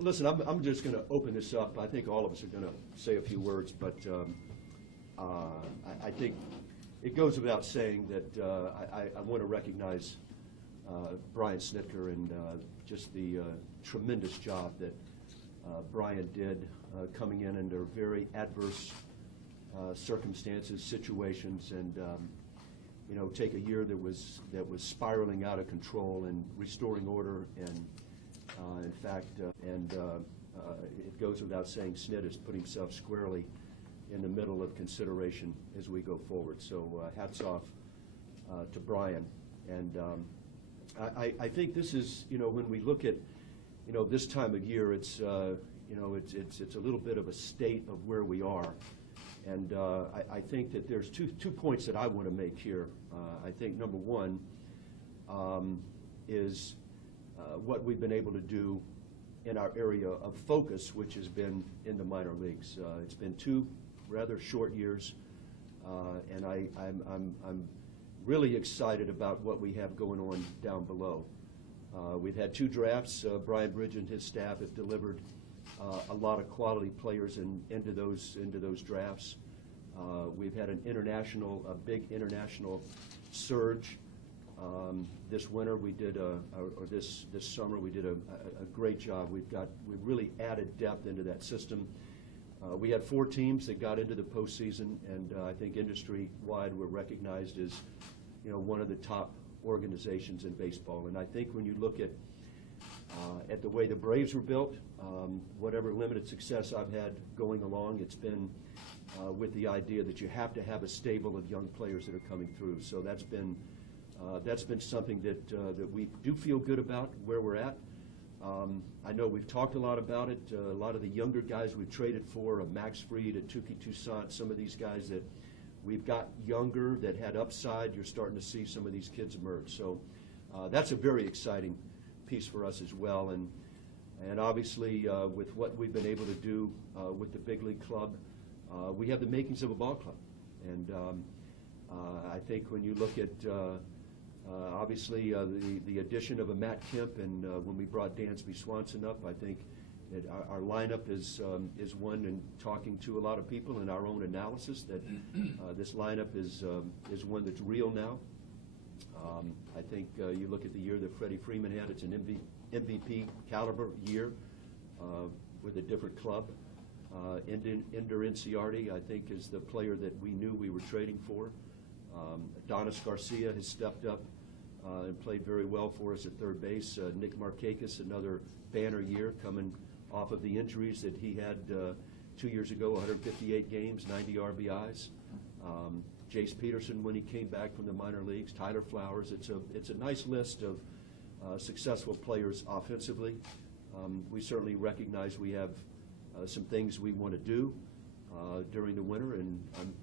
Listen, I'm just going to open this up. I think all of us are going to say a few words, but I think it goes without saying that I want to recognize Brian Snitker and just the tremendous job that Brian did coming in under very adverse circumstances, situations, and you know, take a year that was spiraling out of control and restoring order. And in fact, it goes without saying, Snit has put himself squarely in the middle of consideration as we go forward. So hats off to Brian. And I think this is, you know, when we look at, you know, this time of year, it's you know, it's a little bit of a state of where we are. And I think that there's two points that I want to make here. I think number one is what we've been able to do in our area of focus, which has been in the minor leagues. It's been 2 rather short years, and I'm really excited about what we have going on down below. We've had 2 drafts. Brian Bridge and his staff have delivered a lot of quality players into those drafts. We've had a big international surge. This winter we did, or this summer we did a great job. We've really added depth into that system. We had 4 teams that got into the postseason, and I think industry-wide we're recognized as, you know, one of the top organizations in baseball. And I think when you look at the way the Braves were built, whatever limited success I've had going along, it's been with the idea that you have to have a stable of young players that are coming through. So that's been something that we do feel good about where we're at. I know we've talked a lot about it. A lot of the younger guys we've traded for, Max Fried, Tuki Toussaint, some of these guys that we've got younger that had upside, you're starting to see some of these kids emerge. So that's a very exciting piece for us as well. And obviously with what we've been able to do with the big league club, we have the makings of a ball club. And I think when you look at obviously the addition of a Matt Kemp, and when we brought Dansby Swanson up, I think that our lineup is one, and talking to a lot of people in our own analysis, that this lineup is one that's real now. I think you look at the year that Freddie Freeman had, it's an MVP caliber year with a different club. Ender Inciardi, I think, is the player that we knew we were trading for. Adonis Garcia has stepped up and played very well for us at third base. Nick Markakis, another banner year, coming off of the injuries that he had 2 years ago, 158 games, 90 RBIs. Jace Peterson when he came back from the minor leagues, Tyler Flowers. It's a nice list of successful players offensively. We certainly recognize we have some things we want to do during the winter, and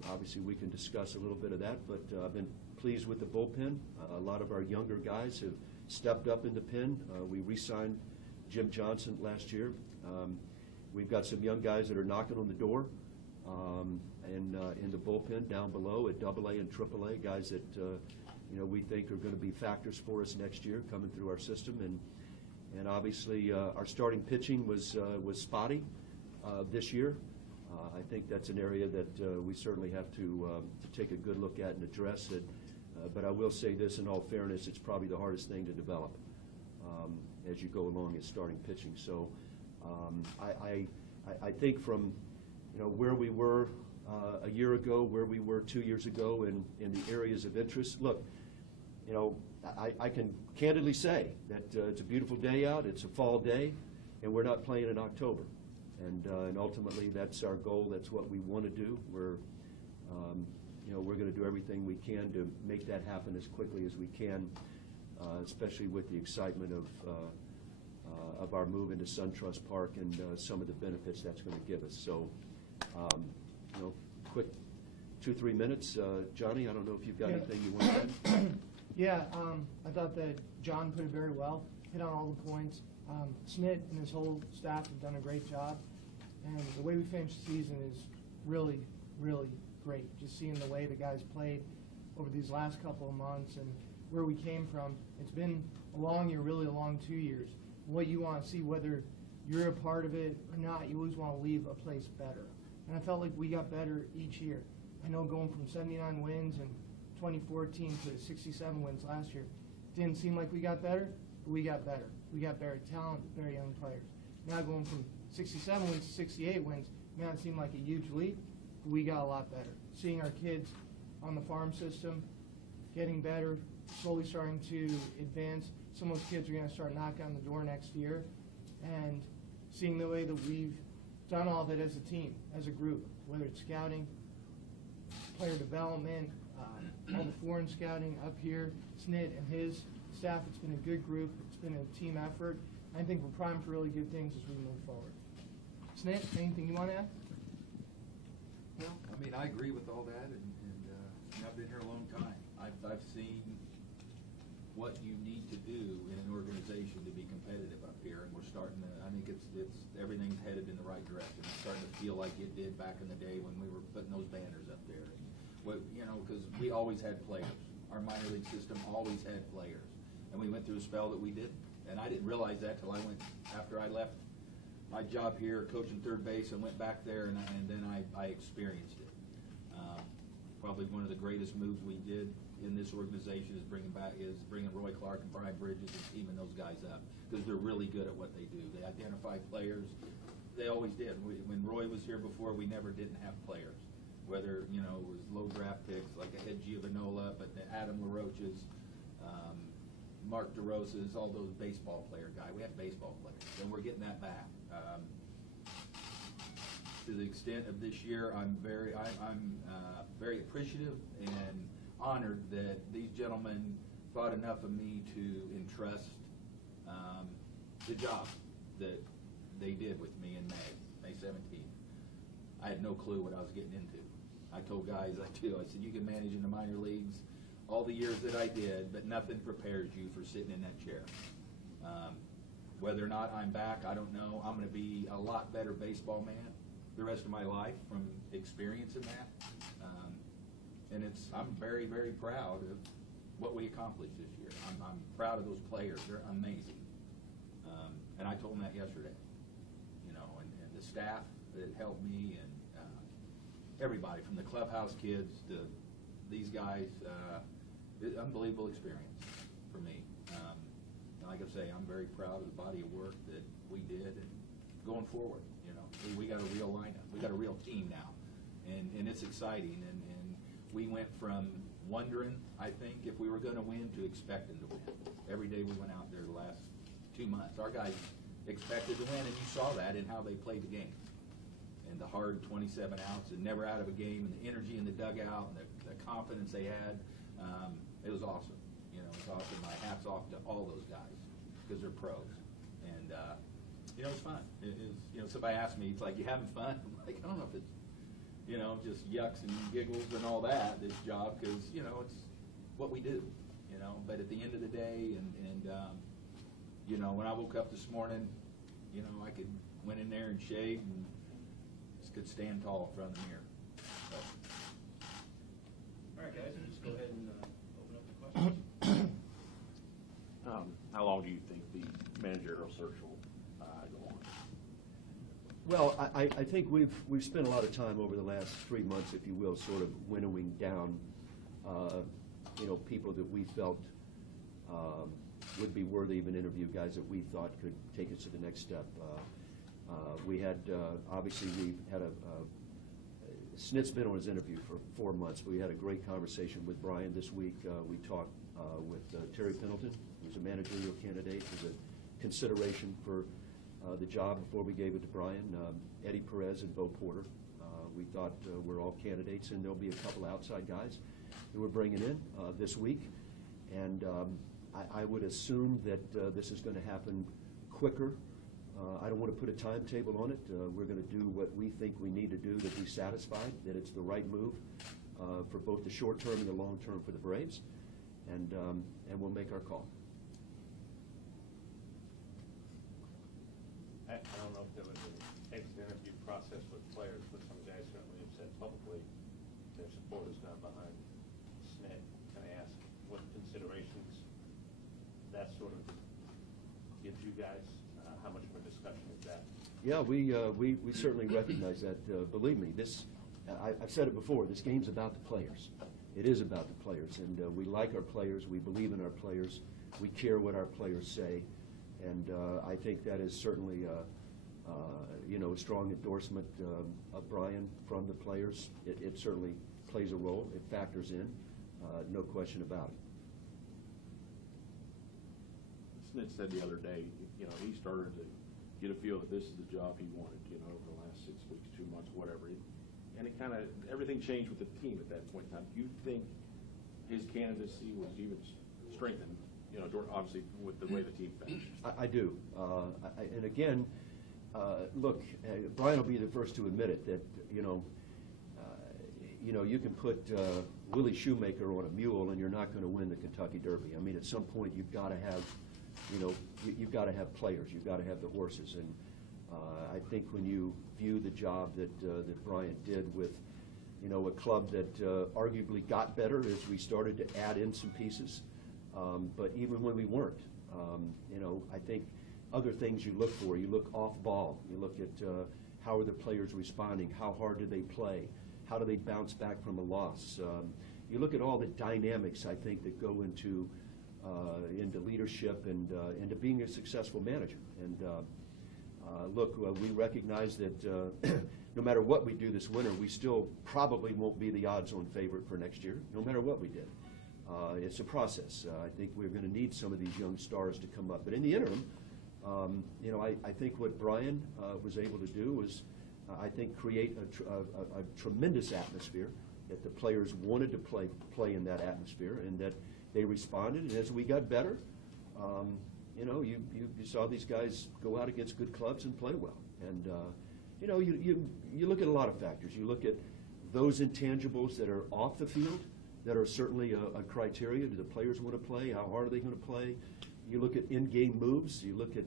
obviously we can discuss a little bit of that, but I've been pleased with the bullpen. A lot of our younger guys have stepped up in the pen. We re-signed Jim Johnson last year. We've got some young guys that are knocking on the door in the bullpen down below at AA and AAA, guys that you know, we think are going to be factors for us next year coming through our system. And obviously our starting pitching was spotty this year. I think that's an area that we certainly have to take a good look at and address it. But I will say this, in all fairness, it's probably the hardest thing to develop as you go along as starting pitching. So I think from, you know, where we were a year ago, where we were 2 years ago, in the areas of interest. Look, you know, I can candidly say that it's a beautiful day out. It's a fall day, and we're not playing in October. And ultimately, that's our goal. That's what we want to do. You know, we're going to do everything we can to make that happen as quickly as we can, especially with the excitement of our move into SunTrust Park and some of the benefits that's going to give us. So, you know, quick 2-3 minutes. Johnny, I don't know if you've got anything you want to add. Yeah, I thought that John put it very well, hit on all the points. Snit and his whole staff have done a great job, and the way we finished the season is really, really great. Just seeing the way the guys played over these last couple of months and where we came from. It's been a long year, really a long 2 years. What you want to see, whether you're a part of it or not, you always want to leave a place better. And I felt like we got better each year. I know going from 79 wins in 2014 to 67 wins last year, didn't seem like we got better, but we got better. We got very talented, very young players. Now going from 67 wins to 68 wins, may not seem like a huge leap, but we got a lot better. Seeing our kids on the farm system getting better, slowly starting to advance. Some of those kids are going to start knocking on the door next year, and seeing the way that we've done all of it as a team, as a group, whether it's scouting, player development, all the foreign scouting up here, Snit and his staff. It's been a good group. It's been a team effort. I think we're primed for really good things as we move forward. Snit, anything you want to add? Well, I mean, I agree with all that, and I've been here a long time. I've seen what you need to do in an organization to be competitive up here, and we're starting to, I think it's everything's headed in the right direction. It's starting to feel like it did back in the day when we were putting those banners up there. What, because we always had players. Our minor league system always had players. And we went through a spell that we didn't. And I didn't realize that till after I left my job here coaching third base and went back there, and then I experienced it. Probably one of the greatest moves we did in this organization is bringing Roy Clark and Brian Bridges and teaming those guys up, because they're really good at what they do. They identify players. They always did. When Roy was here before, we never didn't have players. Whether, it was low draft picks like a Ed Giovanola, but the Adam LaRoches, Mark DeRosa's, all those baseball player guys. We have baseball players, and we're getting that back. To the extent of this year, I'm very appreciative and honored that these gentlemen thought enough of me to entrust the job that they did with me in May 17th. I had no clue what I was getting into. I told guys I said, you can manage in the minor leagues all the years that I did, but nothing prepares you for sitting in that chair. Whether or not I'm back, I don't know. I'm going to be a lot better baseball man the rest of my life from experiencing that. And I'm very, very proud of what we accomplished this year. I'm proud of those players. They're amazing. And I told them that yesterday. And the staff that helped me, and everybody from the clubhouse kids to these guys, unbelievable experience for me. Like I say, I'm very proud of the body of work that we did, and going forward, we got a real lineup. We got a real team now, and it's exciting. And we went from wondering, I think, if we were going to win to expecting to win. Every day we went out there the last 2 months, our guys expected to win, and you saw that in how they played the game. And the hard 27 outs and never out of a game, and the energy in the dugout, and the confidence they had, it was awesome. It's awesome. My hat's off to all those guys, because they're pros. And, it's fun. Somebody asked me, it's like, you having fun? I'm like, I don't know if it's, just yucks and giggles and all that, this job, because, it's what we do, But at the end of the day, when I woke up this morning, I went in there and shaved and just could stand tall in front of the mirror. So. All right, guys, let's go ahead and open up the questions. How long do you think the managerial search will go on? Well, I think we've spent a lot of time over the last 3 months, if you will, sort of winnowing down, people that we felt would be worthy of an interview, guys that we thought could take us to the next step. We had, obviously, we had Snit's been on his interview for 4 months. We had a great conversation with Brian this week. We talked with Terry Pendleton, who's a managerial candidate, who's a consideration for the job before we gave it to Brian. Eddie Perez and Bo Porter. We thought were all candidates, and there'll be a couple outside guys who we're bringing in this week. And I would assume that this is going to happen quicker. I don't want to put a timetable on it. We're going to do what we think we need to do to be satisfied that it's the right move for both the short term and the long term for the Braves, and we'll make our call. I don't know if there was an exit interview process with players, but some guys certainly have said publicly their support is not behind Snit. Can I ask what considerations that sort of gives you guys? How much of a discussion is that Yeah, we certainly recognize that. Believe me, I've said it before, this game's about the players. It is about the players, and we like our players, we believe in our players, we care what our players say, and I think that is certainly a strong endorsement of Brian from the players. It certainly plays a role, it factors in, no question about it. Snit said the other day, he started to get a feel that this is the job he wanted, over the last 6 weeks, 2 months, whatever. And it kind of, everything changed with the team at that point in time. Do you think his candidacy was even strengthened, obviously with the way the team finished? I do. And again, look, Brian will be the first to admit it, that, you can put Willie Shoemaker on a mule and you're not going to win the Kentucky Derby. I mean, at some point you've got to have, you've got to have players, you've got to have the horses. And I think when you view the job that Brian did with, a club that arguably got better as we started to add in some pieces, but even when we weren't, I think other things you look for, you look off ball, you look at how are the players responding, how hard do they play, how do they bounce back from a loss. You look at all the dynamics, I think, that go into leadership and into being a successful manager. And look, we recognize that no matter what we do this winter, we still probably won't be the odds-on favorite for next year, no matter what we did. It's a process. I think we're going to need some of these young stars to come up. But in the interim, I think what Brian was able to do was, I think, create a tremendous atmosphere, that the players wanted to play in that atmosphere, and that they responded. And as we got better, you saw these guys go out against good clubs and play well. And you look at a lot of factors. You look at those intangibles that are off the field, that are certainly a criteria. Do the players want to play? How hard are they going to play? You look at in-game moves. You look at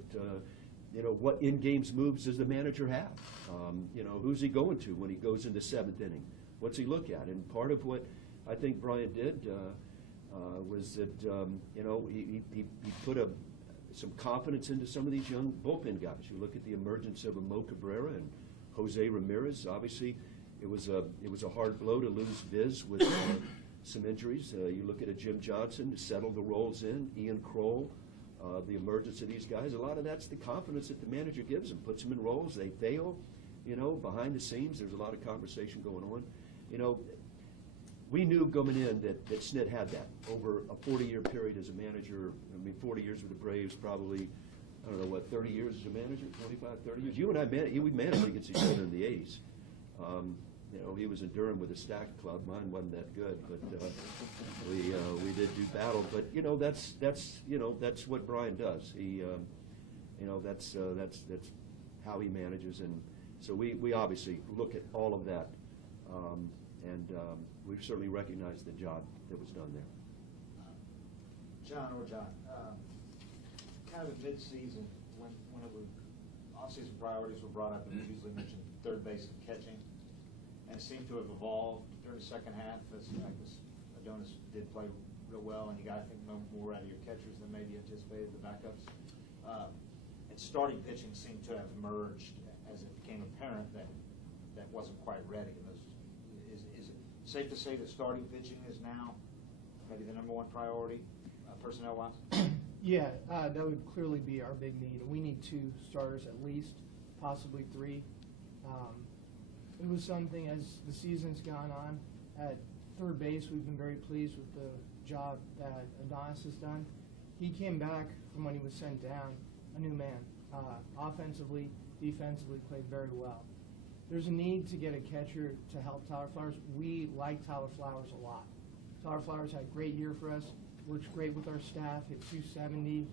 what in-game moves does the manager have? Who's he going to when he goes into 7th inning? What's he look at? And part of what I think Brian did was that he put some confidence into some of these young bullpen guys. You look at the emergence of Mo Cabrera and Jose Ramirez. Obviously, it was a hard blow to lose Viz with some injuries. You look at a Jim Johnson to settle the roles in, Ian Kroll, the emergence of these guys. A lot of that's the confidence that the manager gives them, puts them in roles. They fail, behind the scenes. There's a lot of conversation going on. We knew coming in that Snit had that over a 40-year period as a manager. I mean, 40 years with the Braves, probably, 30 years as a manager, 25, 30 years. You and I, we managed against each other in the 80s. He was in Durham with a stacked club. Mine wasn't that good, but we did do battle. But that's what Brian does. He, that's how he manages, and so we obviously look at all of that, and we certainly recognize the job that was done there. John, kind of at mid-season, when it was off-season priorities were brought up, and we usually mentioned third base and catching, and it seemed to have evolved during the second half, as Adonis did play real well, and you got, I think, more out of your catchers than maybe anticipated, the backups. And starting pitching seemed to have emerged as it became apparent that wasn't quite ready. Is it safe to say that starting pitching is now maybe the number one priority, personnel-wise? Yeah, that would clearly be our big need. We need 2 starters at least, possibly 3. It was something, as the season's gone on, at third base, we've been very pleased with the job that Adonis has done. He came back from when he was sent down, a new man. Offensively, defensively, played very well. There's a need to get a catcher to help Tyler Flowers. We like Tyler Flowers a lot. Tyler Flowers had a great year for us, works great with our staff, hit 270,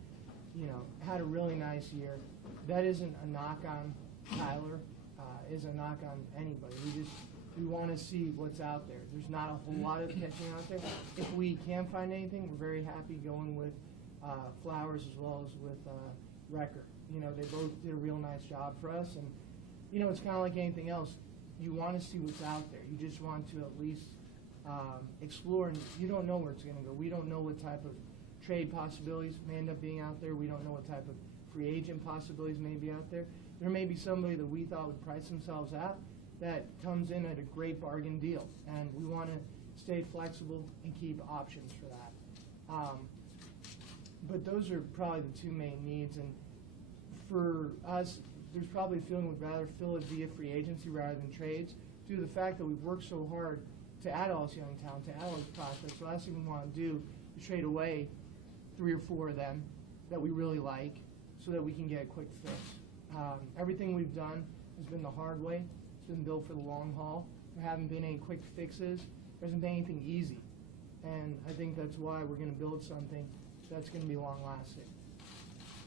had a really nice year. That isn't a knock on Tyler, is a knock on anybody. We want to see what's out there. There's not a whole lot of catching out there. If we can find anything, we're very happy going with Flowers as well as with Recker. They both did a real nice job for us, and it's kind of like anything else. You want to see what's out there. You just want to at least explore, and you don't know where it's going to go. We don't know what type of trade possibilities may end up being out there. We don't know what type of free agent possibilities may be out there. there may be somebody that we thought would price themselves out that comes in at a great bargain deal, and we want to stay flexible and keep options for that. But those are probably the two main needs, and for us, there's probably a feeling we'd rather fill it via free agency rather than trades, due to the fact that we've worked so hard to add all this young talent, to add all these prospects. The last thing we want to do is trade away 3 or 4 of them that we really like so that we can get a quick fix. Everything we've done has been the hard way. It's been built for the long haul. There haven't been any quick fixes. There hasn't been anything easy. And I think that's why we're going to build something that's going to be long-lasting.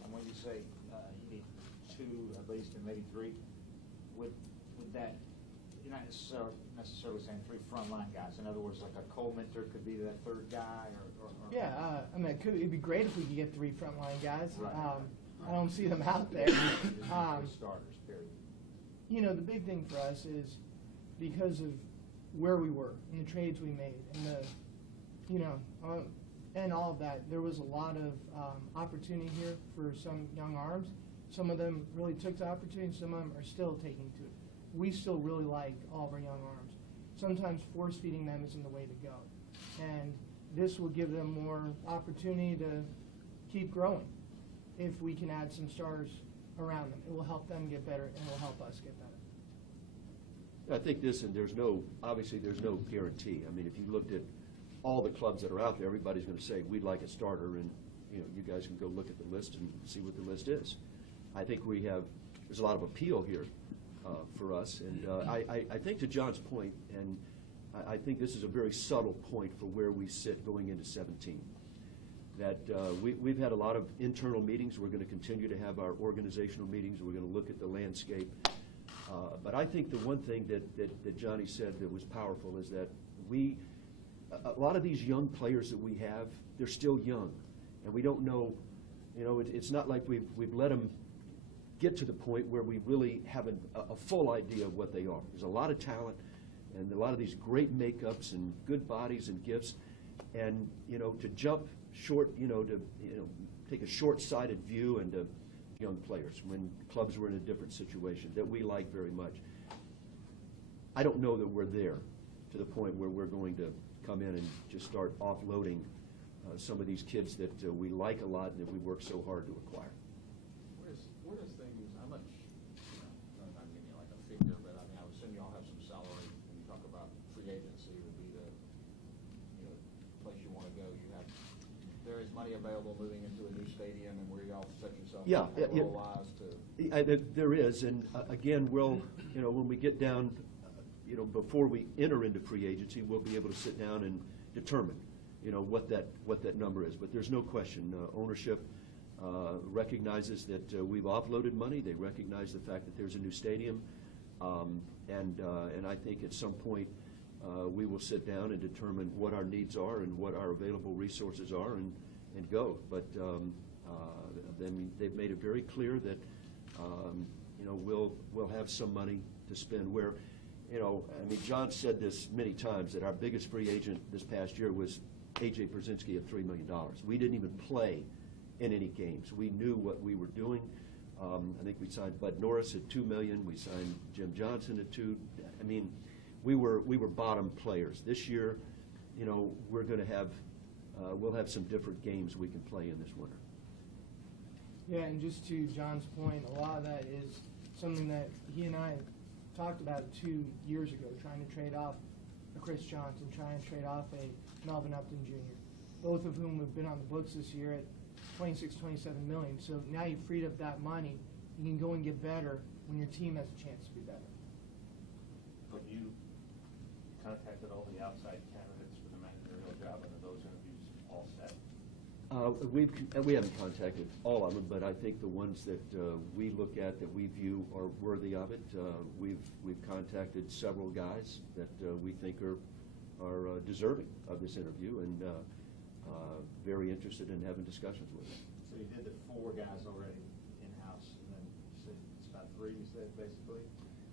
And when you say you need 2 at least, and maybe 3, would that, you're not necessarily saying 3 frontline guys. In other words, like a Cole Minter could be that 3rd guy, or Yeah, I mean, it'd be great if we could get 3 frontline guys. Right. I don't see them out there. Just 3 starters, period. You know, the big thing for us is because of where we were and the trades we made and and all of that, there was a lot of opportunity here for some young arms. Some of them really took the opportunity, some of them are still taking to it. We still really like all of our young arms. Sometimes force-feeding them isn't the way to go. And this will give them more opportunity to keep growing if we can add some stars around them. It will help them get better, and it will help us get better. I think this, and obviously there's no guarantee. I mean, if you looked at all the clubs that are out there, everybody's going to say, we'd like a starter, and you guys can go look at the list and see what the list is. I think there's a lot of appeal here for us, and I think to John's point, and I think this is a very subtle point for where we sit going into 17, that we've had a lot of internal meetings. We're going to continue to have our organizational meetings. We're going to look at the landscape. But I think the one thing that Johnny said that was powerful is that a lot of these young players that we have, they're still young, and we don't know, it's not like we've let them get to the point where we really have a full idea of what they are. There's a lot of talent and a lot of these great makeups and good bodies and gifts, and to jump short, to take a short-sighted view into young players when clubs were in a different situation that we like very much. I don't know that we're there to the point where we're going to come in and just start offloading some of these kids that we like a lot and that we work so hard to acquire. Where does things, how much, I'm not giving you like a figure, but I mean, I would assume you all have some salary. When you talk about free agency would be the, place you want to go. There is money available moving into a new stadium, and where you all set yourself up role-wise to. There is, and again, we'll, when we get down, before we enter into free agency, we'll be able to sit down and determine, what that number is. But there's no question, ownership recognizes that we've offloaded money. They recognize the fact that there's a new stadium, and I think at some point we will sit down and determine what our needs are and what our available resources are and go. But then they've made it very clear that we'll have some money to spend. Where John said this many times, that our biggest free agent this past year was A.J. Brzezinski at $3 million. We didn't even play in any games. We knew what we were doing. I think we signed Bud Norris at $2 million. We signed Jim Johnson at $2 million. I mean, we were bottom players. This year, we're going to have we'll have some different games we can play in this winter. Yeah, and just to John's point, a lot of that is something that he and I talked about 2 years ago, trying to trade off a Chris Johnson, trying to trade off a Melvin Upton Jr., both of whom have been on the books this year at $26, $27 million. So now you've freed up that money. You can go and get better when your team has a chance to be better. Have you contacted all the outside candidates for the managerial job, and are those interviews all set? We haven't contacted all of them, but I think the ones that we look at that we view are worthy of it. We've contacted several guys that we think are deserving of this interview, and very interested in having discussions with them. So you did the 4 guys already in-house, and then you said it's about 3, you said, basically,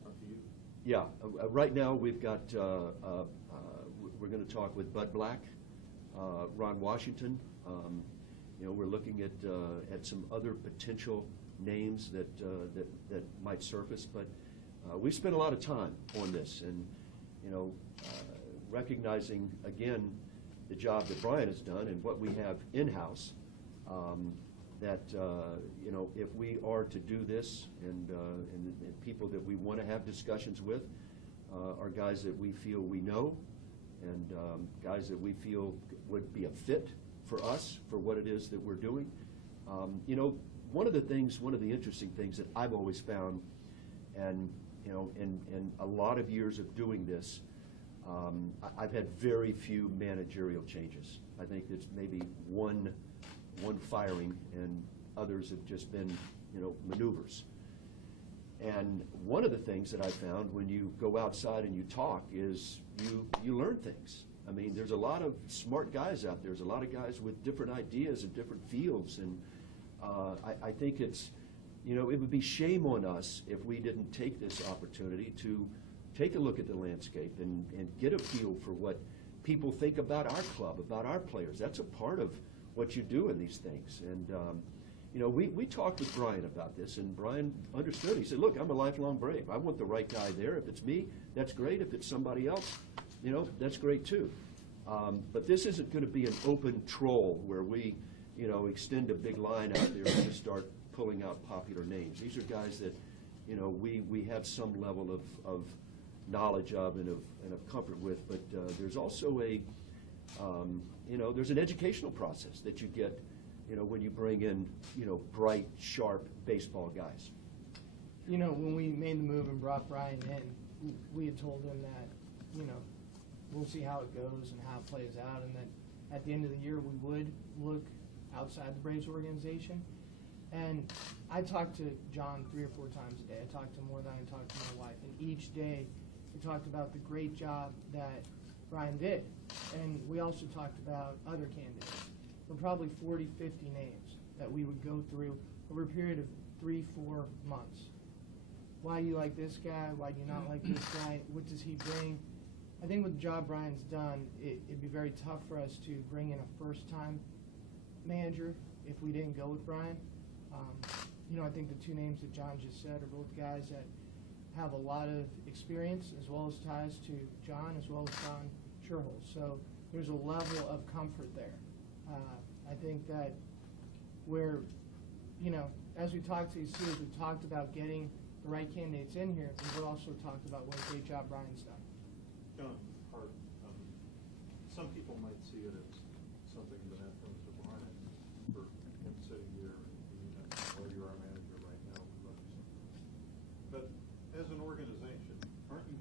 or for you? Yeah, right now we've got, we're going to talk with Bud Black, Ron Washington. We're looking at some other potential names that might surface, but we spent a lot of time on this, and recognizing again the job that Brian has done and what we have in-house. That if we are to do this, and people that we want to have discussions with are guys that we feel we know, and guys that we feel would be a fit for us for what it is that we're doing. One of the interesting things that I've always found, and in a lot of years of doing this, I've had very few managerial changes. I think it's maybe one firing, and others have just been, maneuvers. And one of the things that I found when you go outside and you talk is you learn things. I mean, there's a lot of smart guys out there. There's a lot of guys with different ideas in different fields, and I think it's, it would be shame on us if we didn't take this opportunity to take a look at the landscape and get a feel for what people think about our club, about our players. That's a part of what you do in these things. And, we talked with Brian about this, and Brian understood. He said, look, I'm a lifelong Brave. I want the right guy there. If it's me, that's great. If it's somebody else, that's great too. But this isn't going to be an open troll where we, extend a big line out there and just start pulling out popular names. These are guys that, we have some level of knowledge of and of comfort with, but there's also there's an educational process that you get, when you bring in, bright, sharp baseball guys. When we made the move and brought Brian in, we had told him that, we'll see how it goes and how it plays out, and that at the end of the year we would look outside the Braves organization. And I talked to John 3 or 4 times a day. I talked to him more than I talked to my wife, and each day we talked about the great job that Brian did. And we also talked about other candidates. There were probably 40, 50 names that we would go through over a period of 3-4 months. Why do you like this guy? Why do you not like this guy? What does he bring? I think with the job Brian's done, it'd be very tough for us to bring in a first-time manager if we didn't go with Brian. I think the 2 names that John just said are both guys that have a lot of experience, as well as ties to John, as well as John Sherholz. So there's a level of comfort there. I think that we're, as we talked to these two, we talked about getting the right candidates in here, and we also talked about what a great job Brian's done. John, Hart, some people might see it as something that happens to Brian for him sitting here and you're our manager right now. But as an organization, aren't you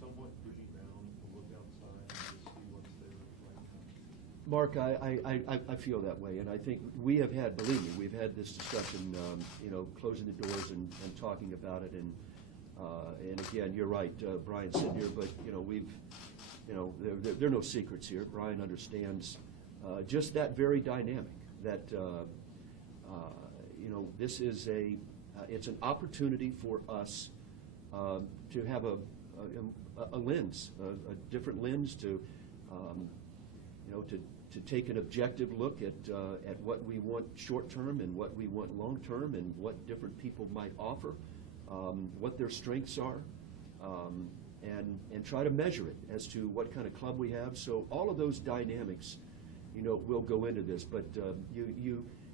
somewhat duty bound to look outside and to see what's there right now? Mark, I feel that way, and I think we have had, believe me, we've had this discussion, closing the doors and talking about it, and again, you're right, Brian's sitting here, but, we've, there are no secrets here. Brian understands just that very dynamic, that, this is it's an opportunity for us to have a lens, a different lens to take an objective look at what we want short-term and what we want long-term, and what different people might offer, what their strengths are, and try to measure it as to what kind of club we have. So all of those dynamics, will go into this. But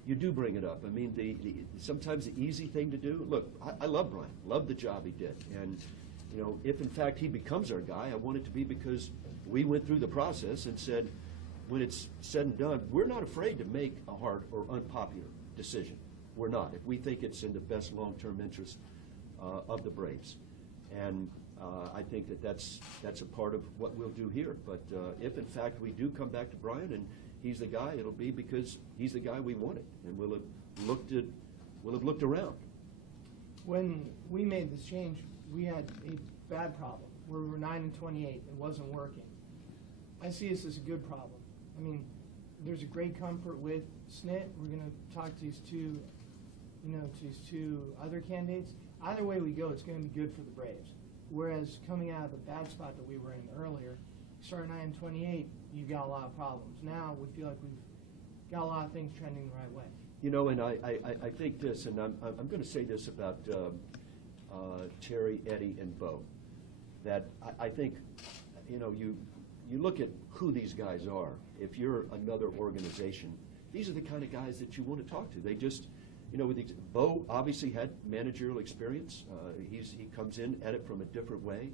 you do bring it up. I mean, sometimes the easy thing to do. Look, I love Brian. Love the job he did, and if in fact he becomes our guy, I want it to be because we went through the process and said, when it's said and done, we're not afraid to make a hard or unpopular decision. We're not. If we think it's in the best long-term interest of the Braves. And I think that's a part of what we'll do here. But if in fact we do come back to Brian and he's the guy, it'll be because he's the guy we wanted, and we'll have looked around. When we made this change, we had a bad problem where we were 9-28. It wasn't working. I see this as a good problem. I mean, there's a great comfort with Snit. We're going to talk to these two, to these 2 other candidates. Either way we go, it's going to be good for the Braves. Whereas coming out of the bad spot that we were in earlier, starting 9-28, you've got a lot of problems. Now we feel like we've got a lot of things trending the right way. You know, and I think this, and I'm going to say this about Terry, Eddie, and Bo, that I think, you know, you look at who these guys are. If you're another organization, these are the kind of guys that you want to talk to. They just, you know, Bo obviously had managerial experience. He comes in at it from a different way.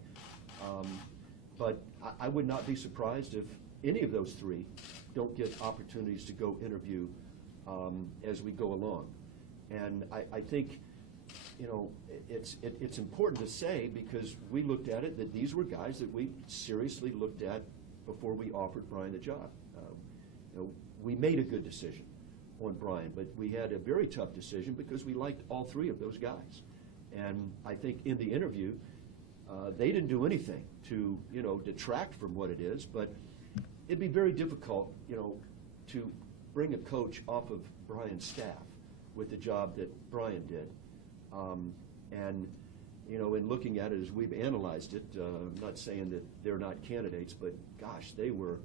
But I would not be surprised if any of those three don't get opportunities to go interview as we go along. And I think, you know, it's important to say, because we looked at it, that these were guys that we seriously looked at before we offered Brian the job. You know, we made a good decision on Brian, but we had a very tough decision because we liked all three of those guys. And I think in the interview, they didn't do anything to, you know, detract from what it is, but it'd be very difficult, you know, to bring a coach off of Brian's staff with the job that Brian did. And, you know, in looking at it as we've analyzed it, I'm not saying that they're not candidates, but gosh, they were,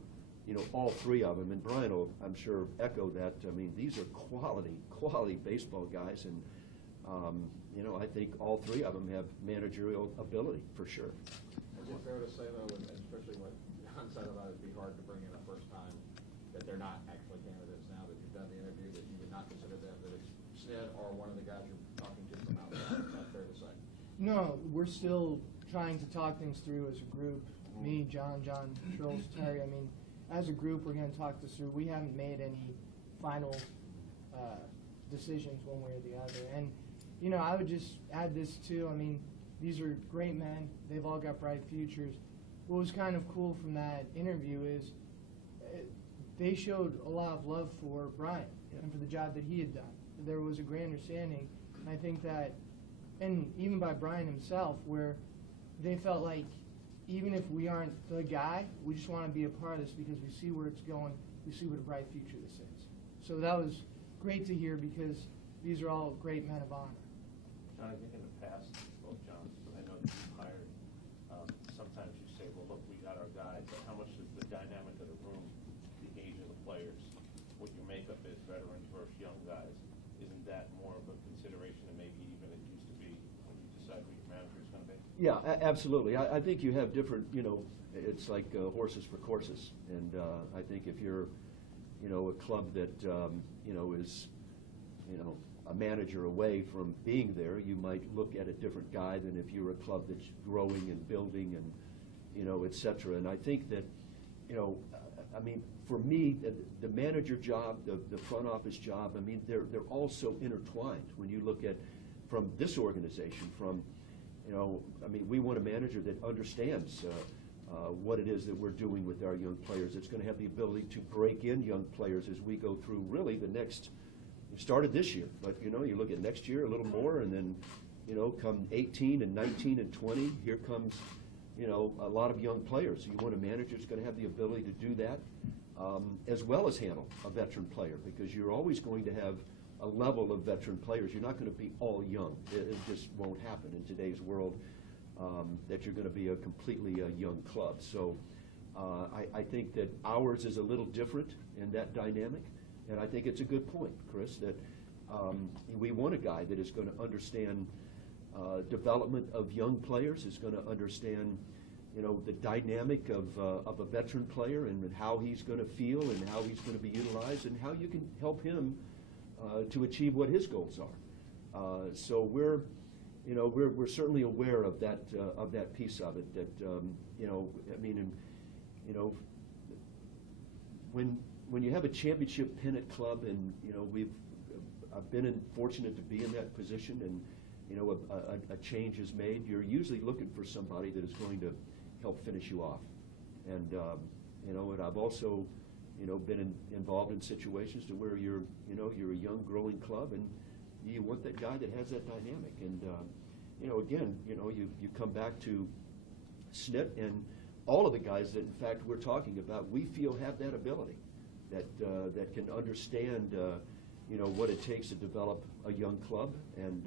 you know, all three of them. And Brian will, I'm sure, echo that. I mean, these are quality baseball guys. And, you know, I think all three of them have managerial ability, for sure. Is it fair to say, though, and especially what John said about it, it'd be hard to bring in a first time, that they're not actually candidates now that you've done the interview, that you would not consider them, that it's Snit or one of the guys you're talking to from outside? Is that fair to say? No, we're still trying to talk things through as a group. Me, John, Trills, Terry. I mean, as a group, we're going to talk this through. We haven't made any final decisions one way or the other. And, you know, I would just add this too. I mean, these are great men. They've all got bright futures. What was kind of cool from that interview is they showed a lot of love for Brian and for the job that he had done. There was a great understanding. And I think that, and even by Brian himself, where they felt like even if we aren't the guy, we just want to be a part of this because we see where it's going, we see what a bright future this is. So that was great to hear, because these are all great men of honor. John, I think in the past, both Johns, I know that you've hired, sometimes you say, well, look, we got our guys, but how much is the dynamic of the room, the age of the players, what your makeup is, veterans versus young guys, isn't that more of a consideration than maybe even it used to be when you decide who your manager is going to be? Yeah, absolutely. I think you have different, you know, it's like horses for courses. And I think if you're, you know, a club that, you know, is, you know, a manager away from being there, you might look at a different guy than if you're a club that's growing and building and, you know, et cetera. And I think that, you know, I mean, for me, the manager job, the front office job, I mean, they're all so intertwined when you look at from this organization, from, you know, I mean, we want a manager that understands what it is that we're doing with our young players. It's going to have the ability to break in young players as we go through really the next, it started this year, but, you know, you look at next year a little more, and then, you know, come 18 and 19 and 20, here comes, you know, a lot of young players. You want a manager that's going to have the ability to do that, as well as handle a veteran player, because you're always going to have a level of veteran players. You're not going to be all young. It just won't happen in today's world, that you're going to be a completely young club. So I think that ours is a little different in that dynamic, and I think it's a good point, Chris, that we want a guy that is going to understand development of young players, is going to understand, you know, the dynamic of a veteran player and how he's going to feel and how he's going to be utilized and how you can help him to achieve what his goals are. So we're, you know, we're certainly aware of that piece of it. That you know, I mean, and, you know, when you have a championship pennant club, and you know, I've been fortunate to be in that position, and you know, a change is made. You're usually looking for somebody that is going to help finish you off, and you know, and I've also, you know, been involved in situations to where you're a young, growing club, and you want that guy that has that dynamic. And you know, again, you know, you come back to Snit and all of the guys that, in fact, we're talking about, we feel have that ability, that can understand, you know, what it takes to develop a young club and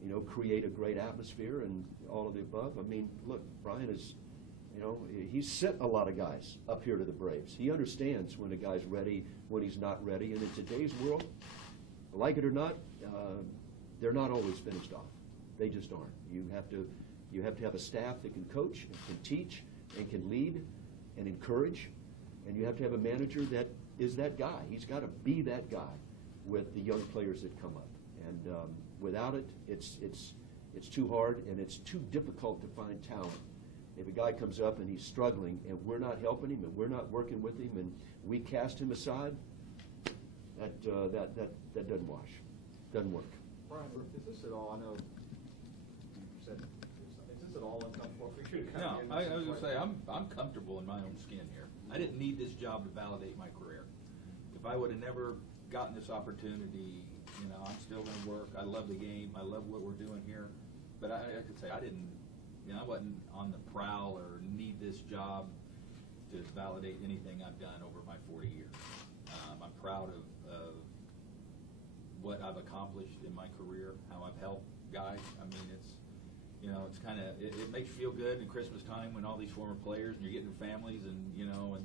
you know, create a great atmosphere and all of the above. I mean, look, Brian is, you know, he's sent a lot of guys up here to the Braves. He understands when a guy's ready, when he's not ready. And in today's world, like it or not, they're not always finished off. They just aren't. You have to have a staff that can coach and can teach and can lead and encourage, and you have to have a manager that is that guy. He's got to be that guy with the young players that come up. And without it, it's too hard and it's too difficult to find talent. If a guy comes up and he's struggling and we're not helping him and we're not working with him and we cast him aside, that doesn't wash, doesn't work. Brian, is this at all, I know you said, is this at all uncomfortable for you to No, come in? I was gonna say, I'm comfortable in my own skin here. I didn't need this job to validate my career. If I would've never gotten this opportunity, I'm still gonna work. I love the game. I love what we're doing here. But I could say I didn't, I wasn't on the prowl or need this job to validate anything I've done over my 40 years. I'm proud of what I've accomplished in my career, how I've helped guys. I mean, it's it makes you feel good in Christmas time when all these former players and you're getting their families and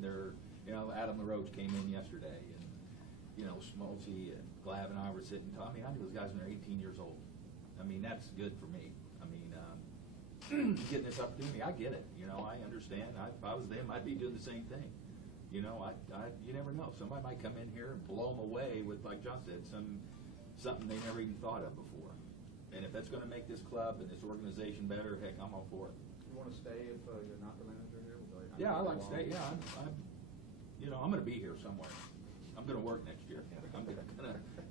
they're, Adam LaRoche came in yesterday and, Smoltzy and Glav and I were sitting talking. I knew those guys when they're 18 years old. I mean, that's good for me. I mean, getting this opportunity, I get it. I understand. If I was them, I'd be doing the same thing. You never know. Somebody might come in here and blow them away with, like John said, something they never even thought of before. And if that's going to make this club and this organization better, heck, I'm all for it. You want to stay if you're not the manager here? Yeah, I like to stay. Yeah, I'm going to be here somewhere. I'm going to work next year. I'm going to,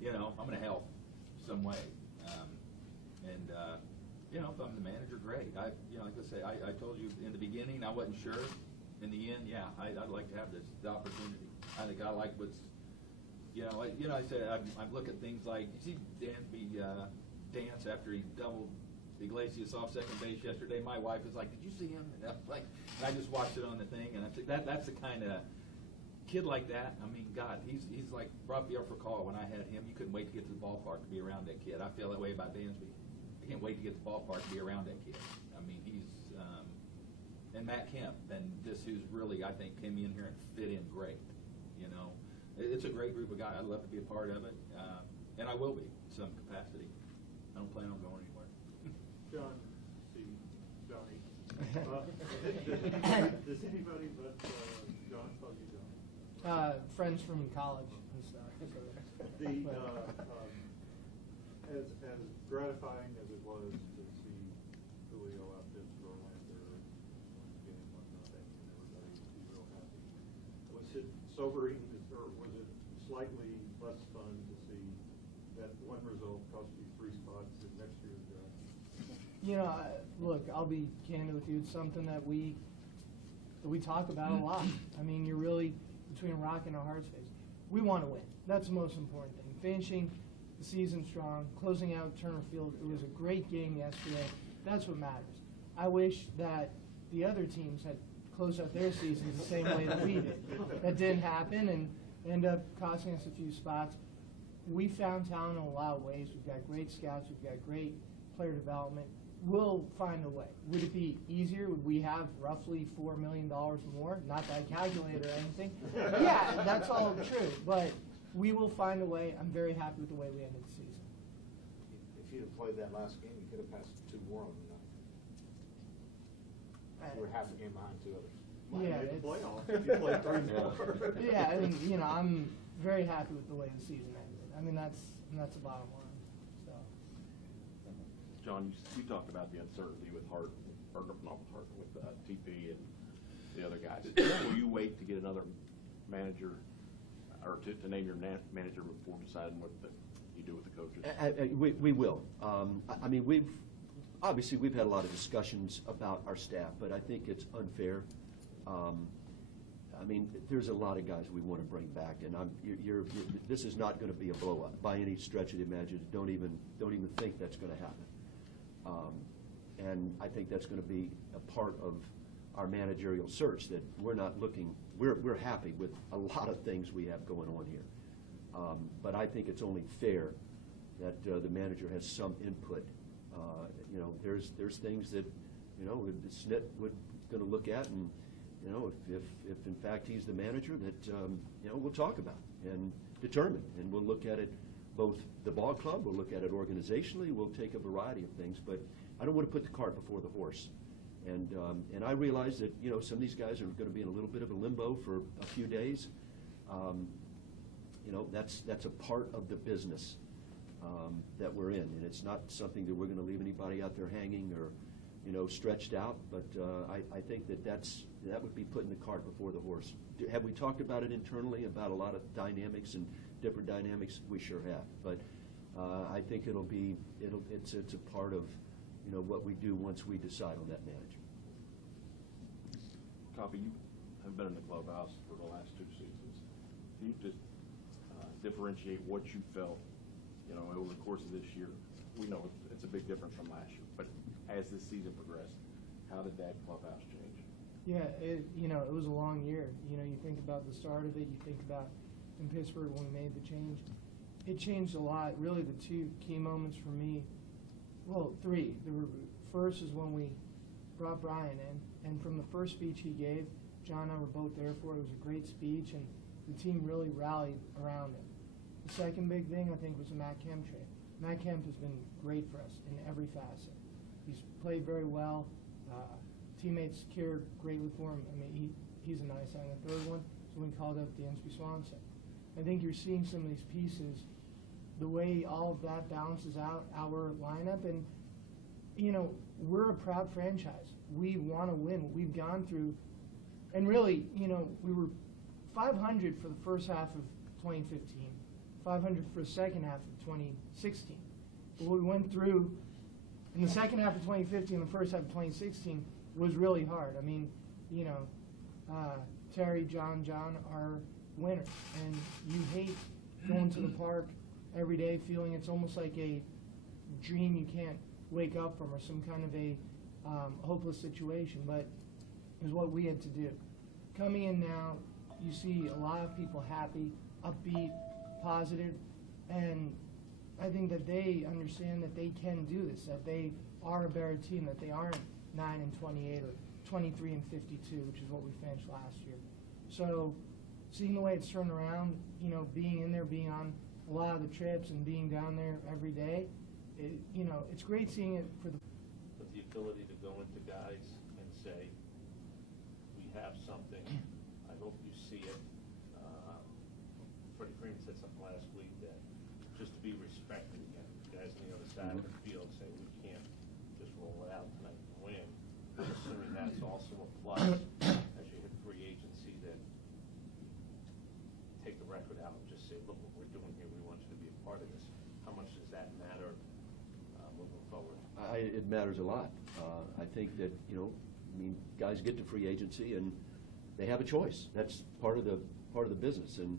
I'm going to help some way. If I'm the manager, great. Like I say, I told you in the beginning, I wasn't sure. In the end, yeah, I'd like to have the opportunity. I think I like what's, I said, I look at things like, you see Danby dance after he doubled Iglesias off second base yesterday. My wife was like, did you see him? And I just watched it on the thing, and I think that's the kind of kid like that. I mean, God, he's like Rafael Furcal. When I had him, you couldn't wait to get to the ballpark to be around that kid. I feel that way about Dansby. I can't wait to get to the ballpark to be around that kid. I mean, he's and Matt Kemp, and who's really, I think, came in here and fit in great. It's a great group of guys. I'd love to be a part of it, and I will be in some capacity. I don't plan on going anywhere. John, Johnny, does anybody but John call you John? Friends from college and stuff. As gratifying as it was to see Julio out there for Orlando, game 1-0, and everybody be real happy, was it sobering, or was it slightly less fun to see that one result cost you 3 spots in next year's draft? Look, I'll be candid with you. It's something that we talk about a lot. I mean, you're really between a rock and a hard space. We want to win. That's the most important thing. Finishing the season strong, closing out Turner Field. It was a great game yesterday. That's what matters. I wish that the other teams had closed out their seasons the same way that we did. That didn't happen and ended up costing us a few spots. We found talent in a lot of ways. We've got great scouts. We've got great player development. We'll find a way. Would it be easier? Would we have roughly $4 million more? Not that I calculate or anything. Yeah, that's all true. But we will find a way. I'm very happy with the way we ended the season. If you'd have played that last game, you could have passed 2 more on the night. You were half a game behind 2 others. Yeah, Made the it's- playoffs if you played 3 more. Yeah, and I'm very happy with the way the season ended. I mean, that's the bottom line. So. John, you talked about the uncertainty with Hart, or not with Hart, with TP and the other guys. Will you wait to get another manager, or to name your manager before deciding what you do with the coaches? We will. I mean, we've had a lot of discussions about our staff, but I think it's unfair. I mean, there's a lot of guys we want to bring back, and this is not going to be a blow up by any stretch of the imagination. Don't even think that's going to happen. And I think that's going to be a part of our managerial search, that we're not looking. We're happy with a lot of things we have going on here, but I think it's only fair that the manager has some input. There's things that Snit would going to look at, and if in fact he's the manager, that we'll talk about and determine, and we'll look at it both the ball club, we'll look at it organizationally, we'll take a variety of things, but I don't want to put the cart before the horse. And I realize that, you know, some of these guys are going to be in a little bit of a limbo for a few days. You know, that's a part of the business that we're in, and it's not something that we're going to leave anybody out there hanging or, you know, stretched out. But I think that would be putting the cart before the horse. Have we talked about it internally, about a lot of dynamics and different dynamics? We sure have. But I think it's a part of, you know, what we do once we decide on that manager. Coppy, you have been in the clubhouse for the last 2 seasons. Can you just differentiate what you felt, you know, over the course of this year? We know it's a big difference from last year, but as this season progressed, how did that clubhouse change? Yeah, you know, it was a long year. You know, you think about the start of it, you think about in Pittsburgh when we made the change. It changed a lot. Really, the 2 key moments for me, well, 3. First is when we brought Brian in, and from the first speech he gave, John and I were both there for it. It was a great speech, and the team really rallied around it. The second big thing, I think, was the Matt Kemp trade. Matt Kemp has been great for us in every facet. He's played very well. Teammates cared greatly for him. I mean, he's a nice guy. And the third one is when we called up Dansby Swanson. I think you're seeing some of these pieces, the way all of that balances out our lineup. And, you know, we're a proud franchise. We want to win. We've gone through, and really, you know, we were 500 for the first half of 2015, 500 for the second half of 2016. But what we went through in the second half of 2015 and the first half of 2016 was really hard. I mean, you know, Terry, John are winners, and you hate going to the park every day feeling it's almost like a dream you can't wake up from, or some kind of a hopeless situation, but it was what we had to do. Coming in now, you see a lot of people happy, upbeat, positive, and I think that they understand that they can do this, that they are a better team, that they aren't 9-28 or 23-52, which is what we finished last year. So seeing the way it's turned around, you know, being in there, being on a lot of the trips and being down there every day, you know, it's great seeing it for the. But the ability to go into guys and say, we have something, I hope you see it. Freddie Freeman said something last week that just to be respected again, guys on the other side of the field say we can't just roll it out tonight and win. I'm assuming that's also a plus as you hit free agency, that take the record out and just say, look what we're doing here, we want you to be a part of this. How much does that matter moving forward? It matters a lot. I think that, you know, I mean, guys get to free agency and they have a choice. That's part of the business. And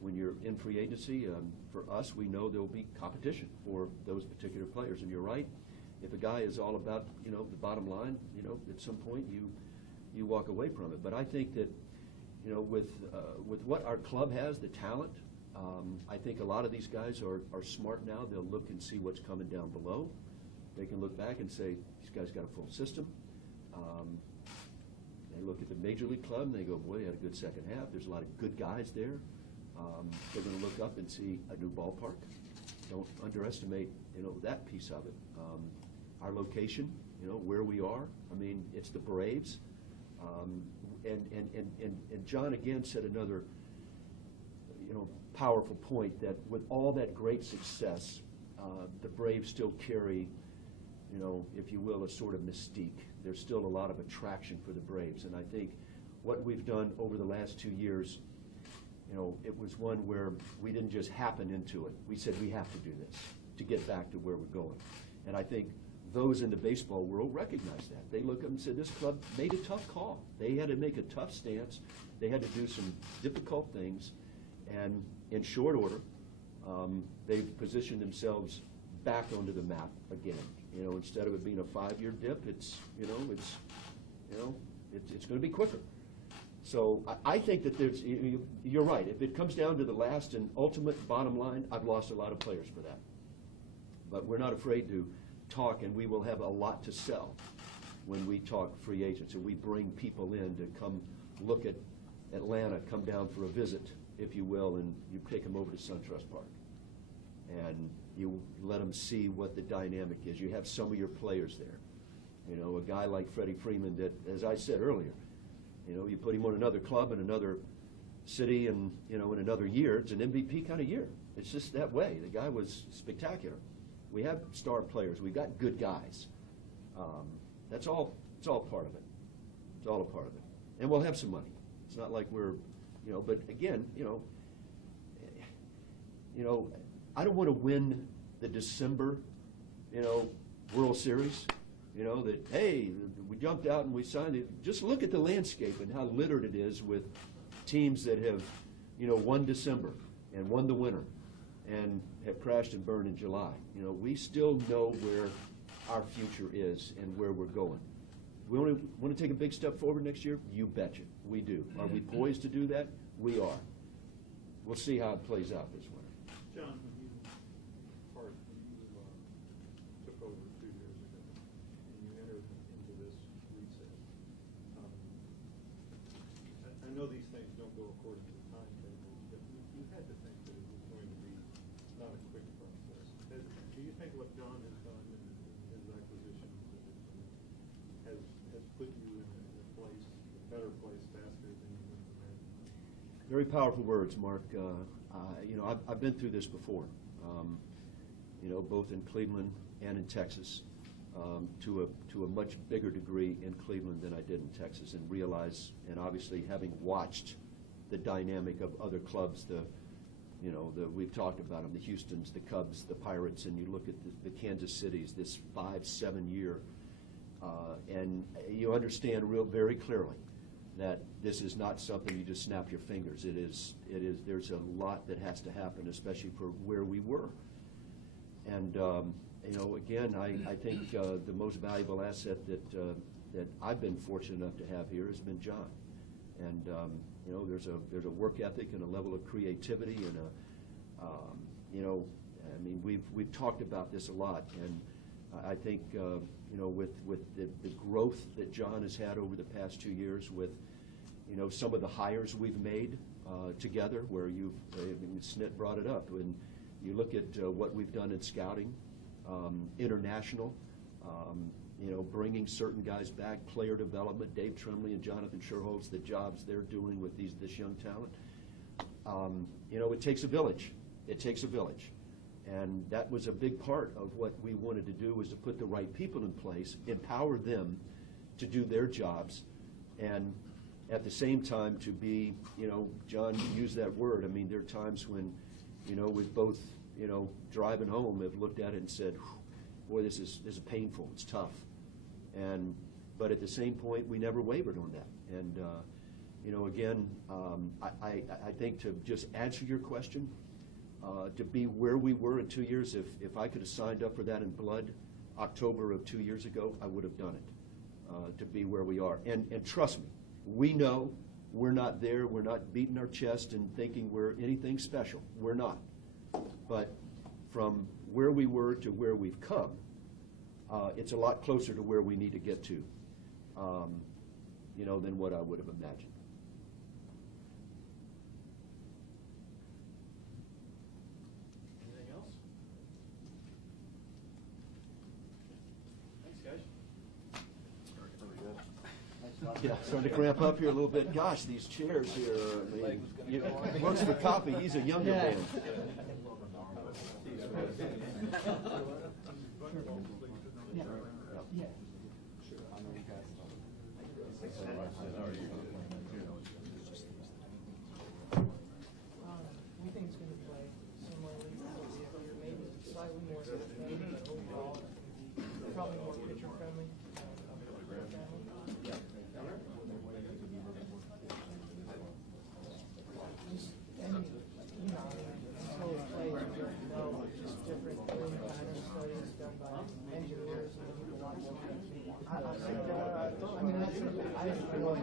when you're in free agency, for us, we know there will be competition for those particular players. And you're right. If a guy is all about, you know, the bottom line, you know, at some point you walk away from it. But I think that, you know, with what our club has, the talent, I think a lot of these guys are smart now. They'll look and see what's coming down below. They can look back and say, these guys got a full system. They look at the Major League club and they go, boy, they had a good second half. There's a lot of good guys there. They're going to look up and see a new ballpark. Don't underestimate, you know, that piece of it. Our location, you know, where we are. I mean, it's the Braves. And John again said another, you know, powerful point, that with all that great success, the Braves still carry, you know, if you will, a sort of mystique. There's still a lot of attraction for the Braves. And I think what we've done over the last 2 years, you know, it was one where we didn't just happen into it. We said we have to do this to get back to where we're going. And I think those in the baseball world recognize that. They look up and say, this club made a tough call. They had to make a tough stance. They had to do some difficult things. And in short order, they've positioned themselves back onto the map again. You know, instead of it being a 5-year dip, it's going to be quicker. So I think that you're right. If it comes down to the last and ultimate bottom line, I've lost a lot of players for that. But we're not afraid to talk, and we will have a lot to sell when we talk free agents, and we bring people in to come look at Atlanta, come down for a visit, if you will, and you take them over to SunTrust Park. and you let them see what the dynamic is. You have some of your players there. You know, a guy like Freddie Freeman that, as I said earlier, you know, you put him on another club in another city and, you know, in another year, it's an MVP kind of year. It's just that way. The guy was spectacular. We have star players. We've got good guys. It's all part of it. It's all a part of it. And we'll have some money. It's not like we're, you know, but again, you know, I don't want to win the December, you know, World Series. You know, that, hey, we jumped out and we signed it. Just look at the landscape and how littered it is with teams that have, you know, won December and won the winter and have crashed and burned in July. You know, we still know where our future is and where we're going. We want to take a big step forward next year? You betcha. We do. Are we poised to do that? We are. We'll see how it plays out this winter. John, when you, Hart, when you took over 2 years ago, and you entered into this reset, I know these things don't go according to the timetables, but you had to think that it was going to be not a quick process. Do you think what John has done in his acquisition has put you in a place, a better place faster than you would have imagined? Very powerful words, Mark. You know, I've been through this before, you know, both in Cleveland and in Texas, to a much bigger degree in Cleveland than I did in Texas, and realize, and obviously having watched the dynamic of other clubs, you know, we've talked about them, the Houstons, the Cubs, the Pirates, and you look at the Kansas Cities, this 5-7 year, and you understand very clearly that this is not something you just snap your fingers. It is, there's a lot that has to happen, especially for where we were. And, you know, again, I think the most valuable asset that I've been fortunate enough to have here has been John. And, you know, there's a work ethic and a level of creativity and you know, I mean, we've talked about this a lot, and I think, you know, with the growth that John has had over the past 2 years, with, you know, some of the hires we've made together, where Snit brought it up, and you look at what we've done in scouting, international, you know, bringing certain guys back, player development, Dave Tremblay and Jonathan Sherholtz, the jobs they're doing with this young talent. You know, it takes a village. It takes a village. And that was a big part of what we wanted to do, was to put the right people in place, empower them to do their jobs, and at the same time to be, you know, John used that word. I mean, there are times when, you know, we've both, you know, driving home have looked at it and said, boy, this is painful, it's tough. But at the same point, we never wavered on that. And, you know, again, I think, to just answer your question, to be where we were in 2 years, if I could have signed up for that in blood October of 2 years ago, I would have done it, to be where we are. And trust me, we know we're not there. We're not beating our chest and thinking we're anything special. We're not. But from where we were to where we've come, it's a lot closer to where we need to get to, you know, than what I would have imagined. Anything else? Thanks, guys. Yeah, starting to cramp up here a little bit. Gosh, these chairs here, I mean, works for Coppy. He's a younger man. We think it's going to play similarly to what we have here, maybe slightly more friendly, but overall it's going to be probably more pitcher friendly. Just any, you know, until it plays, you don't know, just different room pattern studies done by engineers and people watching. I mean, that's, I really